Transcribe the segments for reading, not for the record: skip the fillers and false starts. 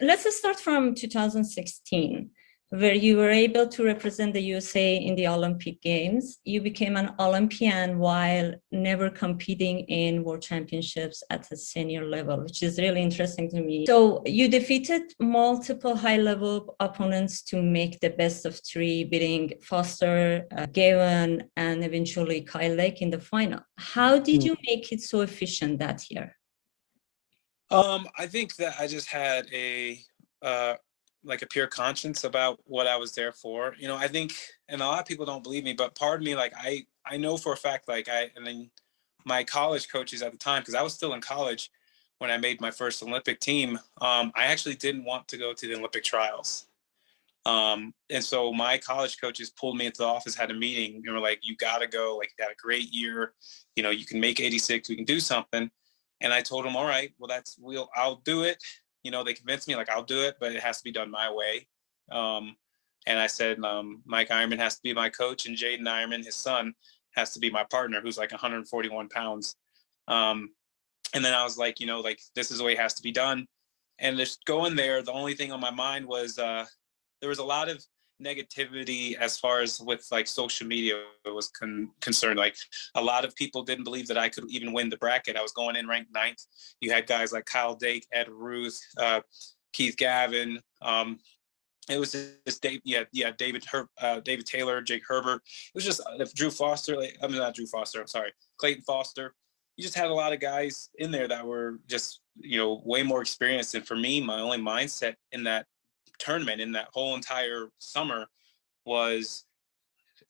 Let's start from 2016, where you were able to represent the USA in the Olympic Games. You became an Olympian while never competing in World Championships at the senior level, which is really interesting to me. So you defeated multiple high-level opponents to make the best of three, beating Foster, Gavin, and eventually Kyle Lake in the final. How did you make it so efficient that year? I think that I just had like a pure conscience about what I was there for. You know, I think, and a lot of people don't believe me, but part of me, like, I know for a fact, like, and then my college coaches at the time, because I was still in college when I made my first Olympic team, I actually didn't want to go to the Olympic trials. And so my college coaches pulled me into the office, had a meeting, and were like, you got to go, like, you had a great year, you know, you can make 86, we can do something. And I told them, all right, well, I'll do it. You know, they convinced me, like, I'll do it, but it has to be done my way. And I said, Mike Ironman has to be my coach, and Jaden Ironman, his son, has to be my partner, who's like 141 pounds. And then I was like, you know, like, this is the way it has to be done. And just going there, the only thing on my mind was there was a lot of negativity as far as with like social media was concerned. Like, a lot of people didn't believe that I could even win the bracket. I was going in ranked 9th. You had guys like Kyle Dake, Ed Ruth, Keith Gavin. It was just David Taylor, Jake Herbert. It was just Drew Foster. Not Drew Foster. I'm sorry, Clayton Foster. You just had a lot of guys in there that were just, you know, way more experienced. And for me, my only mindset in that tournament, in that whole entire summer, was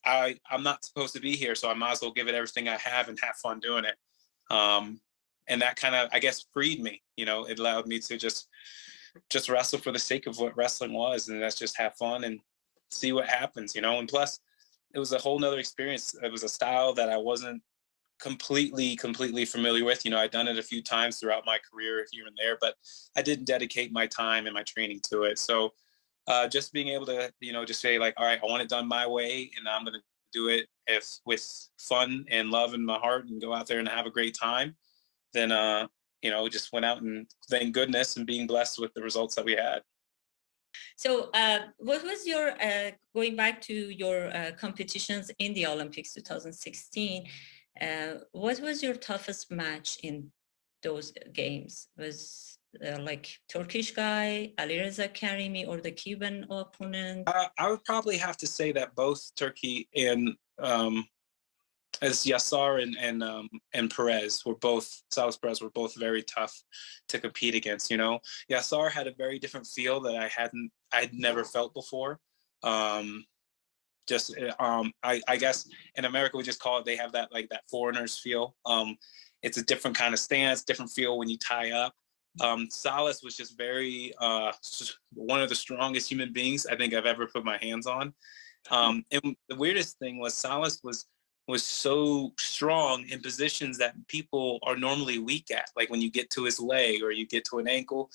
I'm not supposed to be here, so I might as well give it everything I have and have fun doing it. And that kind of, I guess, freed me. You know, it allowed me to just wrestle for the sake of what wrestling was, and that's just have fun and see what happens, you know. And plus, it was a whole nother experience. It was a style that I wasn't completely familiar with. You know, I'd done it a few times throughout my career here and there, but I didn't dedicate my time and my training to it. So just being able to, you know, just say, like, all right, I want it done my way, and I'm going to do it with fun and love in my heart, and go out there and have a great time. Then you know, just went out and thank goodness and being blessed with the results that we had. So what was your, going back to your competitions in the Olympics 2016, what was your toughest match in those games? Was like Turkish guy, Alireza Karimi, or the Cuban opponent? I would probably have to say that both Turkey and as Yassar and Perez were both, Salas Perez were both very tough to compete against. You know, Yassar had a very different feel that I'd never felt before. I guess in America we just call it, they have that, like, that foreigners feel. It's a different kind of stance, different feel when you tie up. Salas was just very one of the strongest human beings I think I've ever put my hands on. And the weirdest thing was Salas was so strong in positions that people are normally weak at. Like when you get to his leg or you get to an ankle,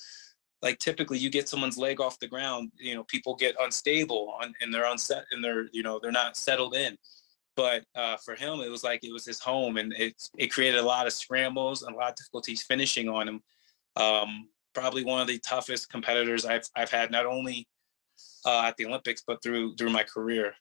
like typically you get someone's leg off the ground, you know, people get unstable and they're unset and they're, you know, they're not settled in. But for him, it was like it was his home, and it created a lot of scrambles and a lot of difficulties finishing on him. Probably one of the toughest competitors I've had, not only at the Olympics, but through my career.